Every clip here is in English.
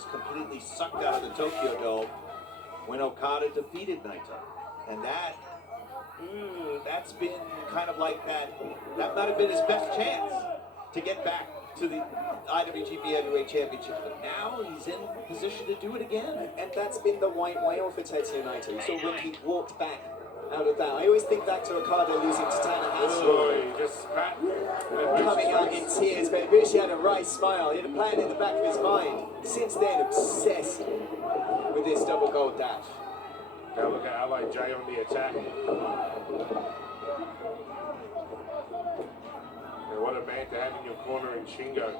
was completely sucked out of the Tokyo Dome when Okada defeated Naito. And that's been kind of like that might have been his best chance to get back to the IWGP Heavyweight Championship. But now he's in position to do it again. And that's been the white whale for Tetsuya Naito. So when he walked back out of that, I always think back to Okada losing to Tanahashi. Oh, he just spat. Coming out in tears, but Ibushi had a wry smile. He had a plan in the back of his mind. Since then, obsessed with this double gold dash. Now look at LIJ on the attack. And what a man to have in your corner in Shingo.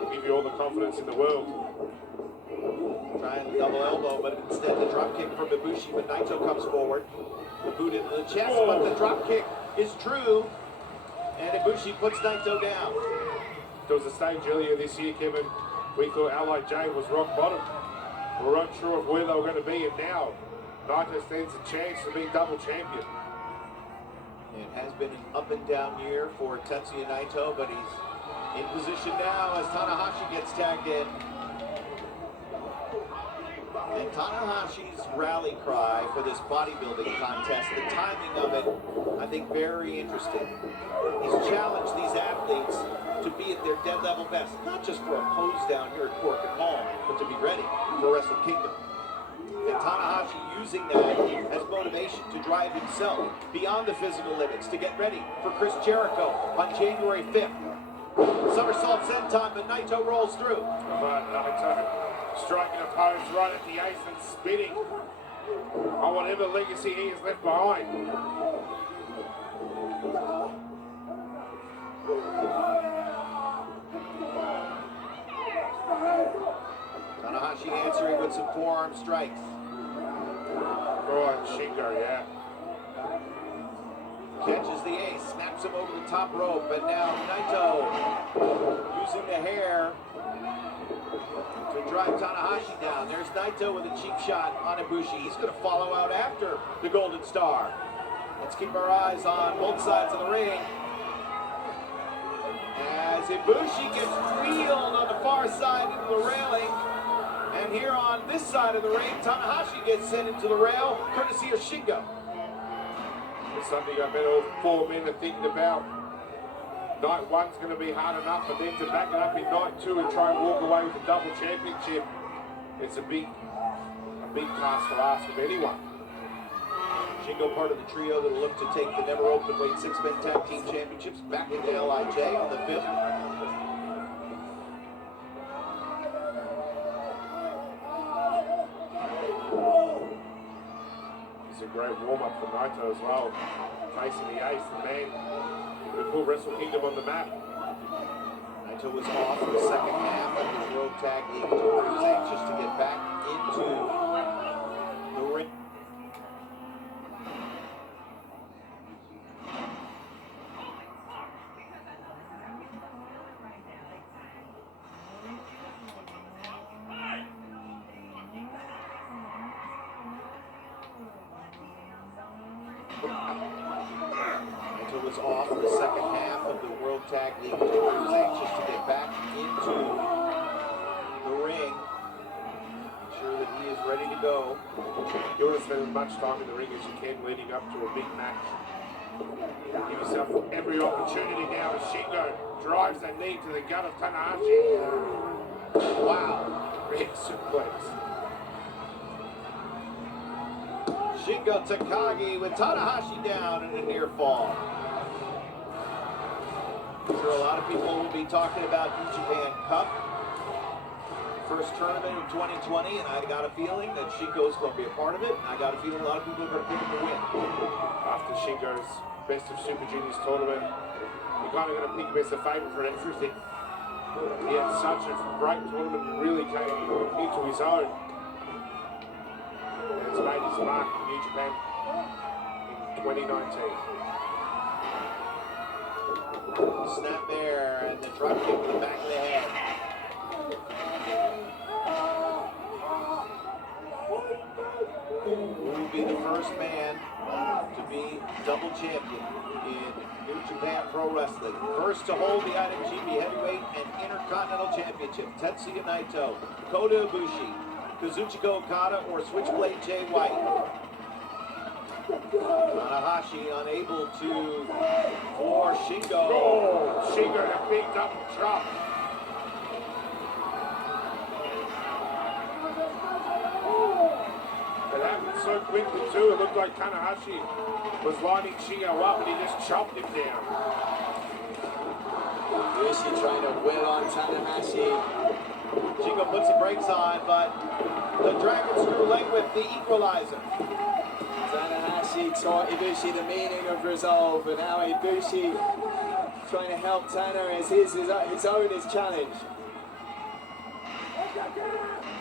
He'll give you all the confidence in the world. Trying the double elbow, but instead the drop kick from Ibushi, but Naito comes forward. The boot into the chest, but the drop kick is true. And Ibushi puts Naito down. There was a stage earlier this year, Kevin, we thought LIJ was rock bottom. We were unsure of where they were going to be, and now Naito stands a chance to be double champion. It has been an up and down year for Tetsuya Naito, but he's in position now as Tanahashi gets tagged in. And Tanahashi's rally cry for this bodybuilding contest, the timing of it, I think very interesting. He's challenged these athletes to be at their dead level best, not just for a pose down here at Cork and Hall, but to be ready for Wrestle Kingdom. And Tanahashi using that as motivation to drive himself beyond the physical limits to get ready for Chris Jericho on January 5th. Somersault senton, but Naito rolls through. But Naito striking a pose right at the ace and spinning on whatever legacy he has left behind. Tanahashi answering with some forearm strikes. Right, Shingo, yeah. Catches the ace, snaps him over the top rope, but now Naito using the hair to drive Tanahashi down. There's Naito with a cheap shot on Ibushi. He's going to follow out after the Golden Star. Let's keep our eyes on both sides of the ring. As Ibushi gets wheeled on the far side into the railing. And here on this side of the ring, Tanahashi gets sent into the rail, courtesy of Shingo. It's something I bet all four men are thinking about. Night one's going to be hard enough, but then to back it up in night two and try and walk away with the double championship, it's a big task to ask of anyone. Shingo part of the trio that will look to take the never openweight six-man tag team championships back into LIJ on the 5th. It's a great warm-up for Naito as well. Facing the ace, the man who put Wrestle Kingdom on the map. Naito was off for the second half of his World Tag League tour. He's anxious to get back into the ring. Naito was off for the second half of the World Tag League tour. He's anxious to get back into the ring. Make sure that he is ready to go. You want to spend as much time in the ring as you can leading up to a big match. Give yourself every opportunity now as Shingo drives that knee to the gut of Tanahashi. Wow, big suplex. Shingo Takagi with Tanahashi down in a near fall. I'm sure a lot of people will be talking about New Japan Cup. First tournament of 2020, and I got a feeling that Shingo's going to be a part of it. And I got a feeling a lot of people are going to pick him to win. After Shingo's Best of Super Juniors tournament, you're kind of going to pick him as the favourite for everything. He had such a great tournament and really came into his own. And it's made his mark in New Japan in 2019. Snap there, and the drop kick to the back of the head. Who will be the first man to be double champion in New Japan Pro Wrestling. First to hold the IWGP Heavyweight and Intercontinental Championship, Tetsuya Naito, Kota Ibushi, Kazuchika Okada, or Switchblade Jay White. Tanahashi unable to for Shingo. Oh, Shingo, a big double drop. It happened so quickly too. It looked like Tanahashi was lining Shingo up and he just chopped him down. Ibushi trying to will on Tanahashi. Shingo puts the brakes on, but the Dragon Screw leg whip, the equalizer. Tanahashi taught Ibushi the meaning of resolve, and now Ibushi trying to help Tana as his own is challenged.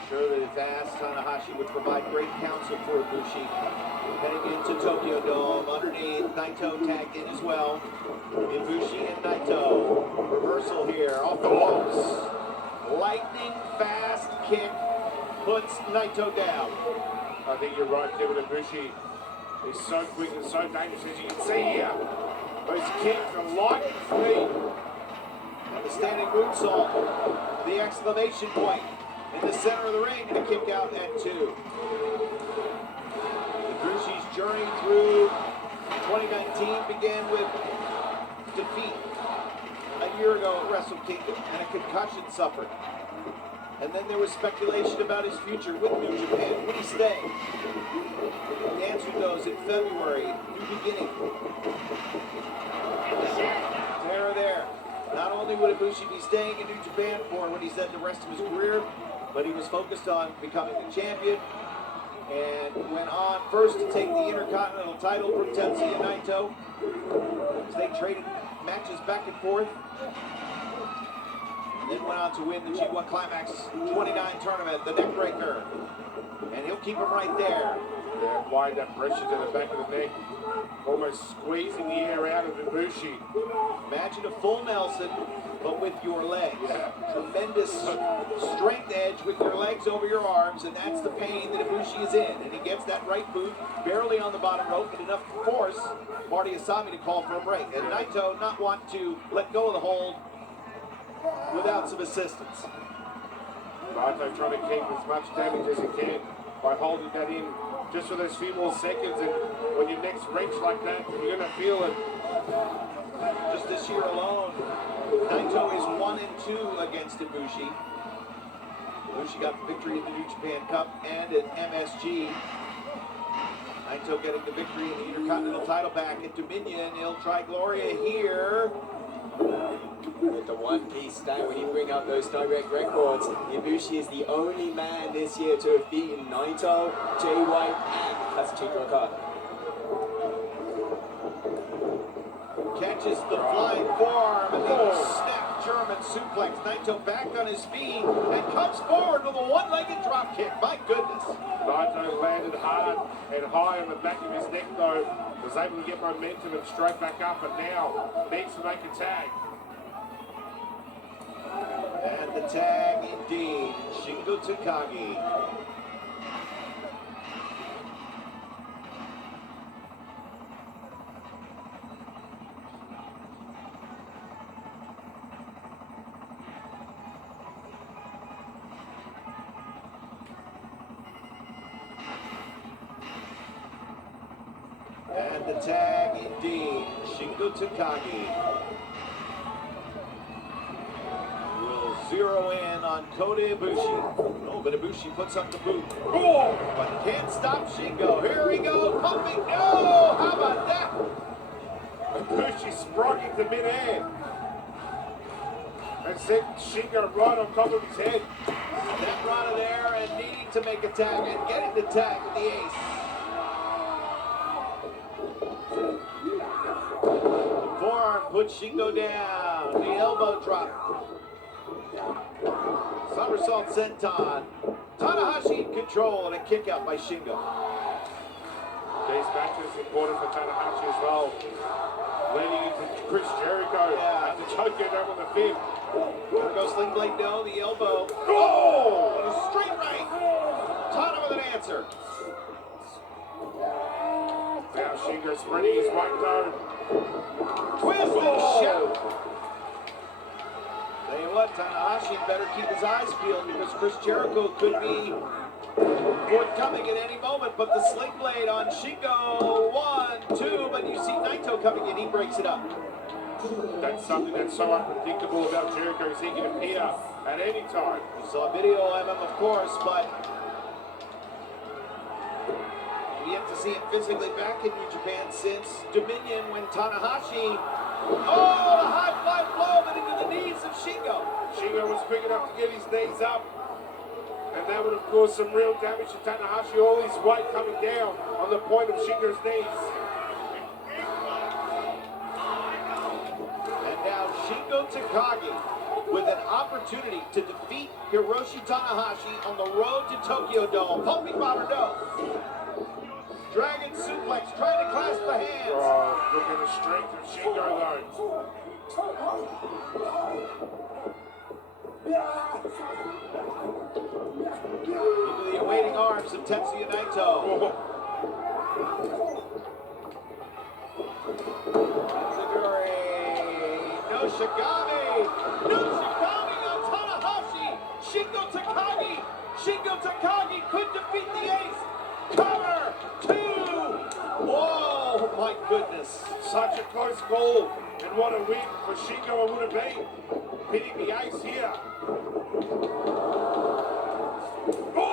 Sure that if asked, Tanahashi would provide great counsel for Ibushi. Heading into Tokyo Dome, underneath, Naito tagged in as well. Ibushi and Naito. Reversal here, off the ropes. Lightning fast kick puts Naito down. I think you're right, Kevin. Ibushi is so quick and so dangerous, as you can see here. Those kicks are lightning speed. And the standing moonsault, the exclamation point in the center of the ring, and a kick out at 2. Ibushi's journey through 2019 began with defeat a year ago at Wrestle Kingdom and a concussion suffered. And then there was speculation about his future with New Japan. Would he stay? He answered those in February, new beginning. There. Not only would Ibushi be staying in New Japan for what he said the rest of his career, but he was focused on becoming the champion and went on first to take the Intercontinental title from Tetsuya Naito as they traded matches back and forth. And then went on to win the G1 Climax 29 tournament, the neck breaker. And he'll keep him right there. Yeah, applied that pressure to the back of the neck, almost squeezing the air out of Ibushi. Imagine a full Nelson, but with your legs. Yeah. Tremendous strength edge with your legs over your arms, and that's the pain that Ibushi is in. And he gets that right boot barely on the bottom rope, but enough to force Marty Asami to call for a break. And Naito not want to let go of the hold without some assistance. Naito trying to keep as much damage as he can by holding that in just for those few more seconds, and when your neck's wrenched like that, you're going to feel it. Just this year alone, Naito is 1-2 against Ibushi. Ibushi got the victory in the New Japan Cup and at MSG. Naito getting the victory in the Intercontinental title back at Dominion. He'll try Gloria here. With the One Piece stat, when you bring up those direct records, Ibushi is the only man this year to have beaten Naito, Jay White, and Kazuchika Okada. Catches the flying forearm and the snap German suplex. Naito back on his feet and comes forward with a one-legged drop kick. My goodness. Naito landed hard and high on the back of his neck though, was able to get momentum and straight back up, and now needs to make a tag. And the tag indeed, Shingo Takagi. And the tag indeed, Shingo Takagi. Zero in on Kota Ibushi. Oh, but Ibushi puts up the boot. Oh, but can't stop Shingo. Here he goes, pumping. No, how about that? Ibushi sprung into midair and sent Shingo right on top of his head. That run of there and needing to make a tag and getting the tag with the ace. Forearm puts Shingo down. The elbow drop. Somersault senton. Tanahashi in control and a kick out by Shingo. These matches important for Tanahashi as well. Leading into Chris Jericho at the Tokyo Dome on the 5th. There goes Sling Blade, no, the elbow. Oh! A straight right. Tana with an answer. Now Shingo spreading his weight though. Twisted shout. Tell you what, Tanahashi better keep his eyes peeled because Chris Jericho could be forthcoming at any moment. But the sling blade on Shingo, 1, 2, but you see Naito coming in, he breaks it up. That's something that's so unpredictable about Jericho, is he can appear at any time. We saw a video of him, of course, but we have to see him physically back in New Japan since Dominion when Tanahashi, the high fly blow, but into the knees of Shingo. Shingo was quick enough to get his knees up, and that would have caused some real damage to Tanahashi, all his weight coming down on the point of Shingo's knees. And now Shingo Takagi with an opportunity to defeat Hiroshi Tanahashi on the road to Tokyo Dome. Pumping bomber, no. Dragon suplex, trying to clasp the hands. Oh, look at the strength of Shingo though. Into the awaiting arms of Tetsuya Naito. No Shigami! No Shigami on Tanahashi! Shingo Takagi! Shingo Takagi could defeat the ace! Cover! 2! Whoa, my goodness. Such a close call, and what a win for Shingo it would have been. Hitting the ace here. Oh!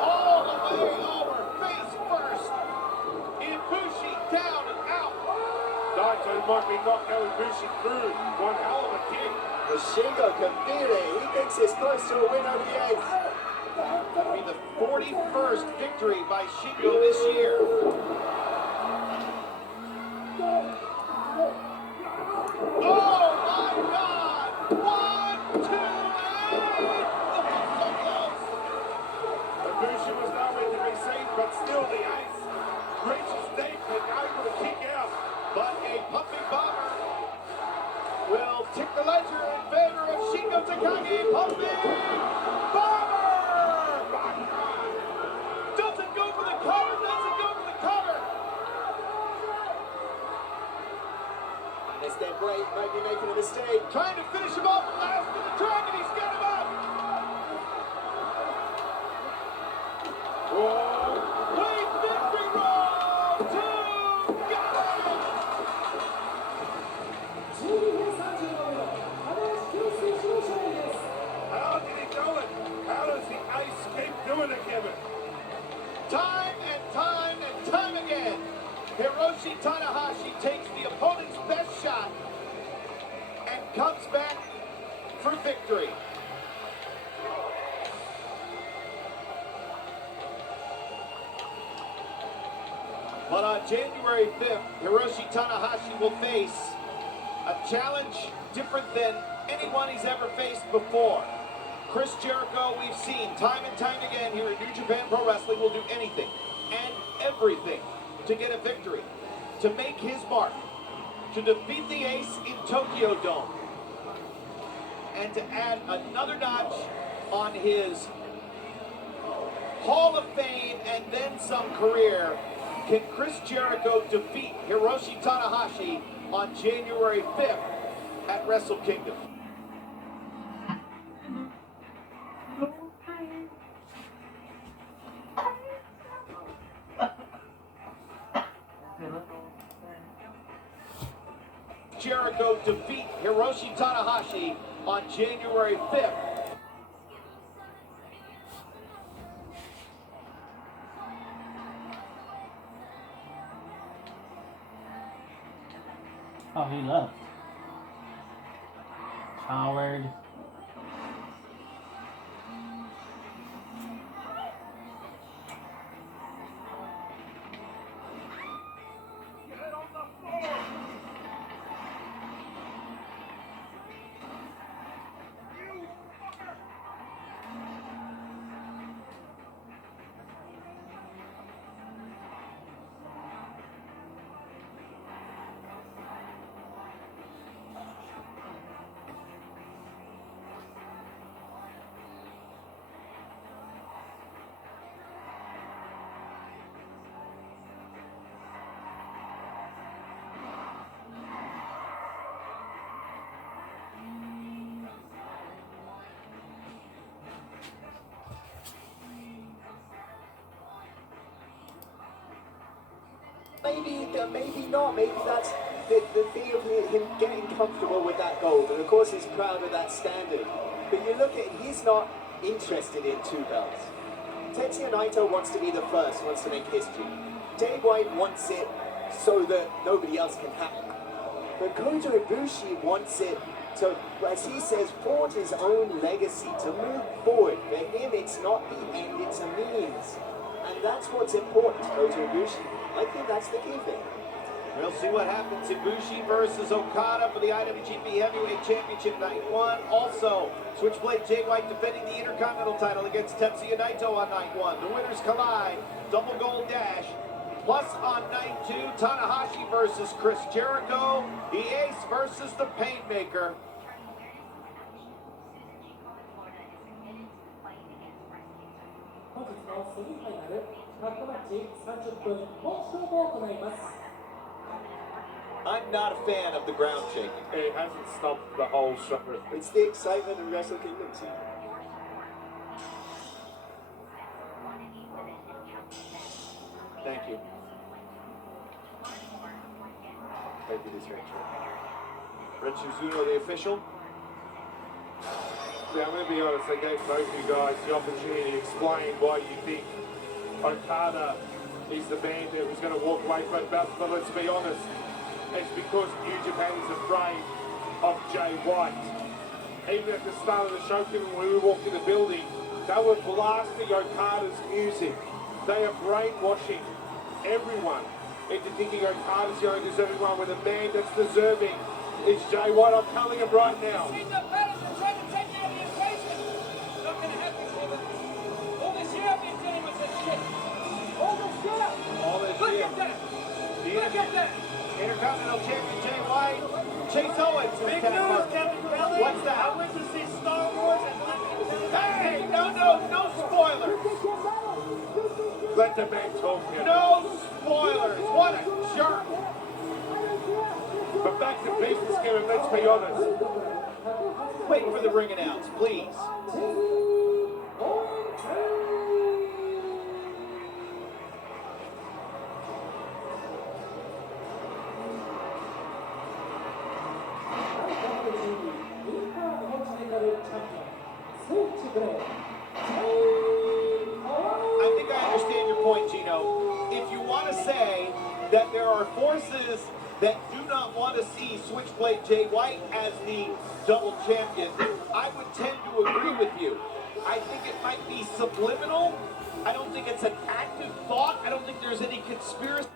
All the way over, face first. Ibushi down and out. Naito might be knocking Ibushi through. One hell of a kick. The Shingo can feel it. He thinks it's close to a win over the ace. That'll be the 41st victory by Shingo this year. Oh my God! 1, 2, and Ibushi was nowhere to be seen, but still the ace reaches deep and able to kick out. but a pumping bomber will tick the ledger in favor of Shingo Takagi. Pumping bomber! Doesn't go for the cover, doesn't go for the cover. Unless their break might be making a mistake. Trying to finish him off last with the dragon, he's got him up. Wait, victory roll to got him. How did he do it? How does the ace keep doing it, Kevin? Time and time and time again, Hiroshi Tanahashi takes the opponent's best shot and comes back for victory. But on January 5th, Hiroshi Tanahashi will face a challenge different than anyone he's ever faced before. Chris Jericho, we've seen time and time again here at New Japan Pro Wrestling, will do anything and everything to get a victory, to make his mark, to defeat the ace in Tokyo Dome, and to add another notch on his Hall of Fame and then some career. Can Chris Jericho defeat Hiroshi Tanahashi on January 5th at Wrestle Kingdom? Jericho defeat Hiroshi Tanahashi on January 5th. Oh, he left. Coward. maybe not. Maybe that's the thing of him getting comfortable with that gold. And of course, he's proud of that standard. But you look at, he's not interested in 2 belts. Tetsuya Naito wants to be the first, wants to make history. Jay White wants it so that nobody else can have it. But Kota Ibushi wants it to, as he says, forge his own legacy, to move forward. For him, it's not the end, it's a means. And that's what's important to Kota Ibushi. I think that's the key thing. We'll see what happens. Ibushi versus Okada for the IWGP Heavyweight Championship night 1. Also, Switchblade Jay White defending the Intercontinental title against Tetsuya Naito on night 1. The winners collide. Double gold dash. Plus on night 2, Tanahashi versus Chris Jericho. The Ace versus the Painmaker. I'm not a fan of the ground shaking. It hasn't stopped the whole shot. It's the excitement of Wrestle Kingdom team. Thank you. Thank you, this Rachel. Retsuzuno, the official. Yeah, I'm going to be honest, I gave both of you guys the opportunity to explain why you think Okada is the man that was going to walk away from that belt, but let's be honest, it's because New Japan is afraid of Jay White. Even at the start of the show, when we walked in the building, they were blasting Okada's music. They are brainwashing everyone into thinking Okada's the only deserving one, when the man that's deserving is Jay White. I'm telling him right now. Look at that! Intercontinental Champion Jay White. Chase Owens. Big news, Kevin Kelly. What's that? I went to see Star Wars and Hey, no spoilers. Let the man talk here. No spoilers. What a jerk. But back to business, Kevin, let's be honest. Wait for the ring announce, please. I think I understand your point, Gino. If you want to say that there are forces that do not want to see Switchblade Jay White as the double champion, I would tend to agree with you. I think it might be subliminal. I don't think it's an active thought. I don't think there's any conspiracy.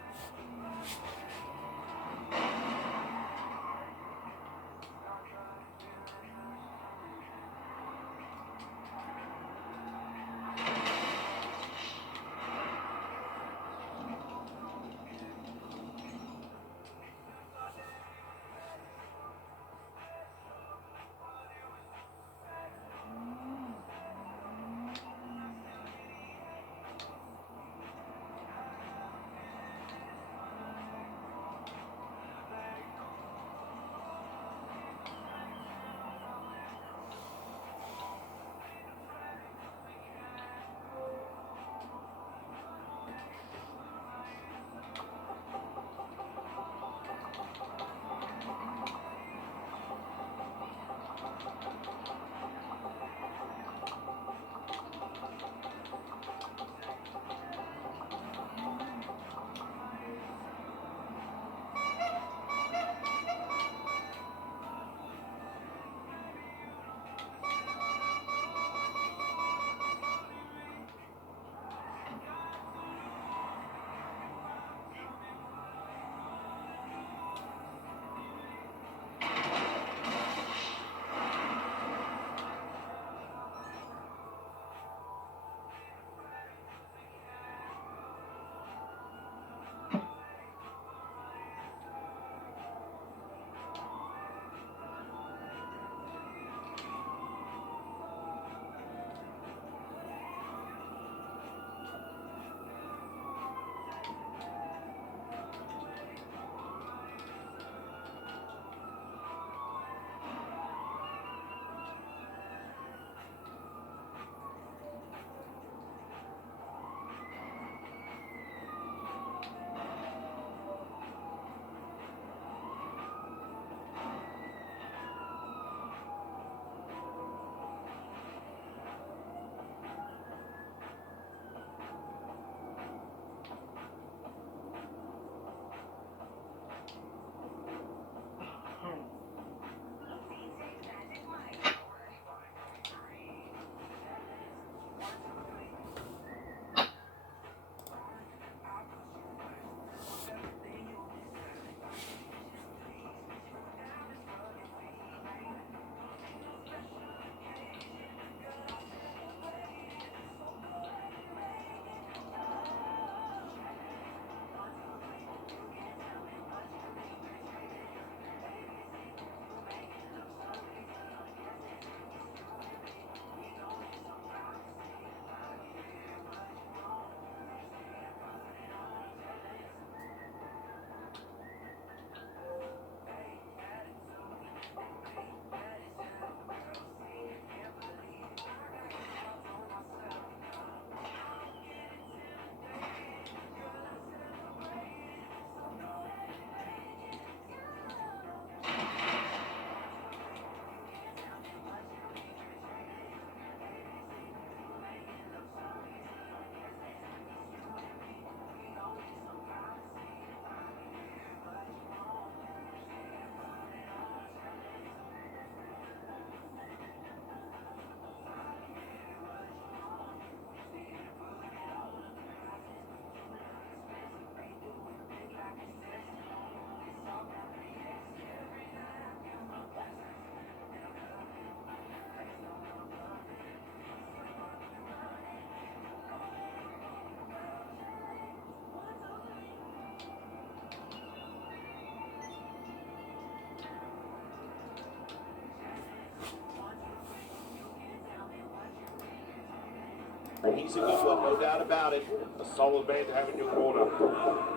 He's a good one, no doubt about it. A solid man to have in your corner.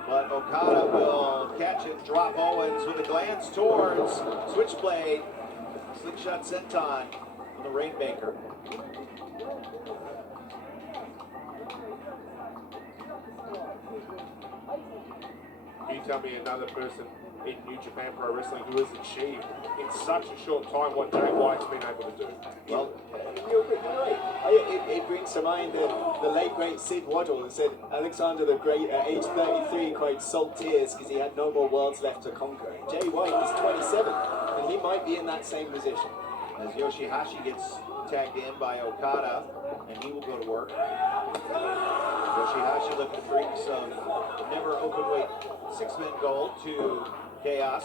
But Okada will catch and drop Owens with a glance towards Switchblade. Slingshot senton on the Rainmaker. You tell me another person in New Japan Pro Wrestling who has achieved in such a short time what Jay White's been able to do. Well, you're right. It brings to mind the late great Sid Waddle, who said Alexander the Great at age 33 cried salt tears because he had no more worlds left to conquer. Jay White is 27, and he might be in that same position. As Yoshihashi gets tagged in by Okada, and he will go to work. Yoshihashi looking to bring some never openweight six-man gold to Chaos.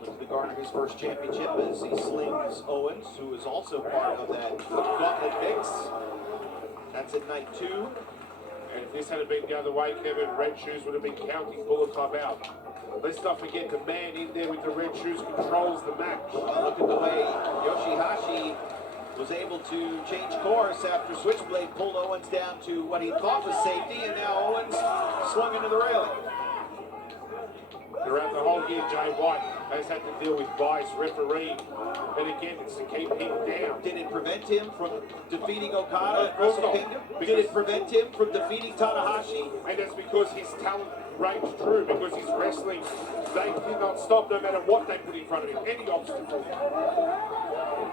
Looking to garner his first championship as he slings Owens, who is also part of that gauntlet mix. That's at night 2. And if this had been the other way, Kevin, Red Shoes would have been counting bullet time out. Let's not forget the man in there with the red shoes controls the match. Look at the way Yoshihashi was able to change course after Switchblade pulled Owens down to what he thought was safety, and now Owens swung into the railing. Throughout the whole year, Jay White has had to deal with bias refereeing, and again, it's to keep him down. Did it prevent him from defeating Okada at Of course Wrestle not, Kingdom? because- Did it prevent him from defeating Tanahashi? And that's because his talent ranged true, because his wrestling, they did not stop no matter what they put in front of him, any obstacle.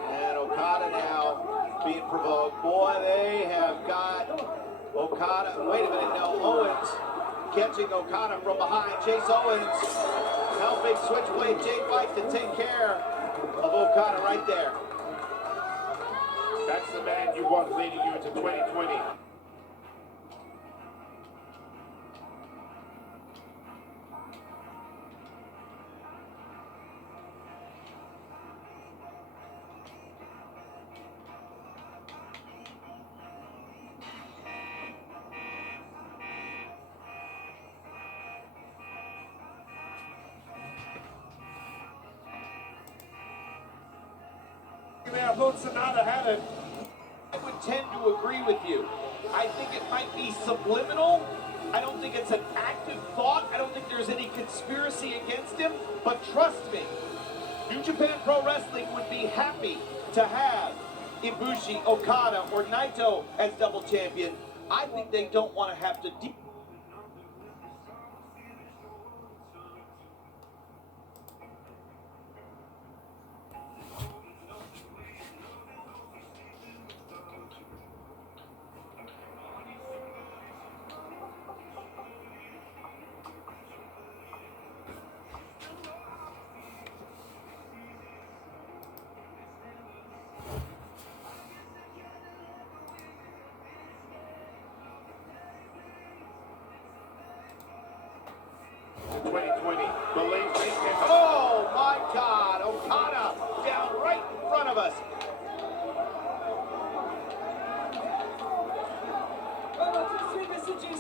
And Okada now being provoked. Boy, they have got Okada. Wait a minute, no, Owens catching Okada from behind. Chase Owens helping Switchblade Jay White to take care of Okada right there. That's the man you want leading you into 2020. I thought Sonata had it. I would tend to agree with you. I think it might be subliminal. I don't think it's an active thought. I don't think there's any conspiracy against him. But trust me, New Japan Pro Wrestling would be happy to have Ibushi, Okada, or Naito as double champion. I think they don't want to have to deal. To 2020, believe me. Oh my God, Okada down right in front of us.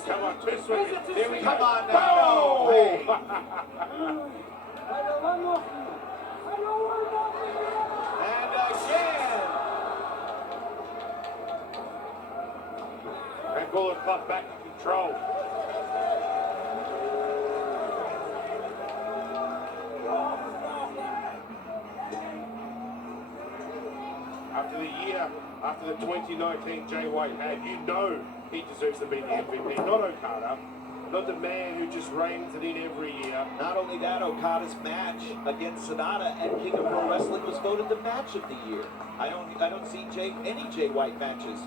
Come on, twist with it. Here we go. Come on now. Oh! Hey. And again. And Bullet Club back in control. After the 2019 Jay White had, you know he deserves to be the MVP, not Okada. Not the man who just reigns it in every year. Not only that, Okada's match against Sonata at King of Pro Wrestling was voted the match of the year. I don't see any Jay White matches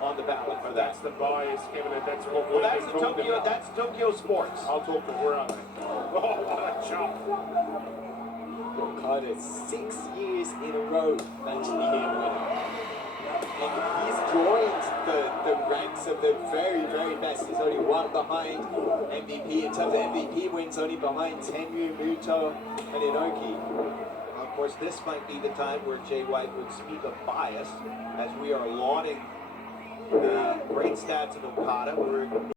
on the ballot for that. That's the bias, Kevin, and that's what Well, we're that's the talking Tokyo. about. That's Tokyo Sports. I'll talk to where are they? Oh, what a jump. Okada 6 years in a row matching the year winner. And he's joined the ranks of the very, very best. He's only one behind MVP. In terms of MVP wins, only behind Tenryu, Muto, and Inoki. Of course, this might be the time where Jay White would speak of bias, as we are lauding the great stats of Okada. We're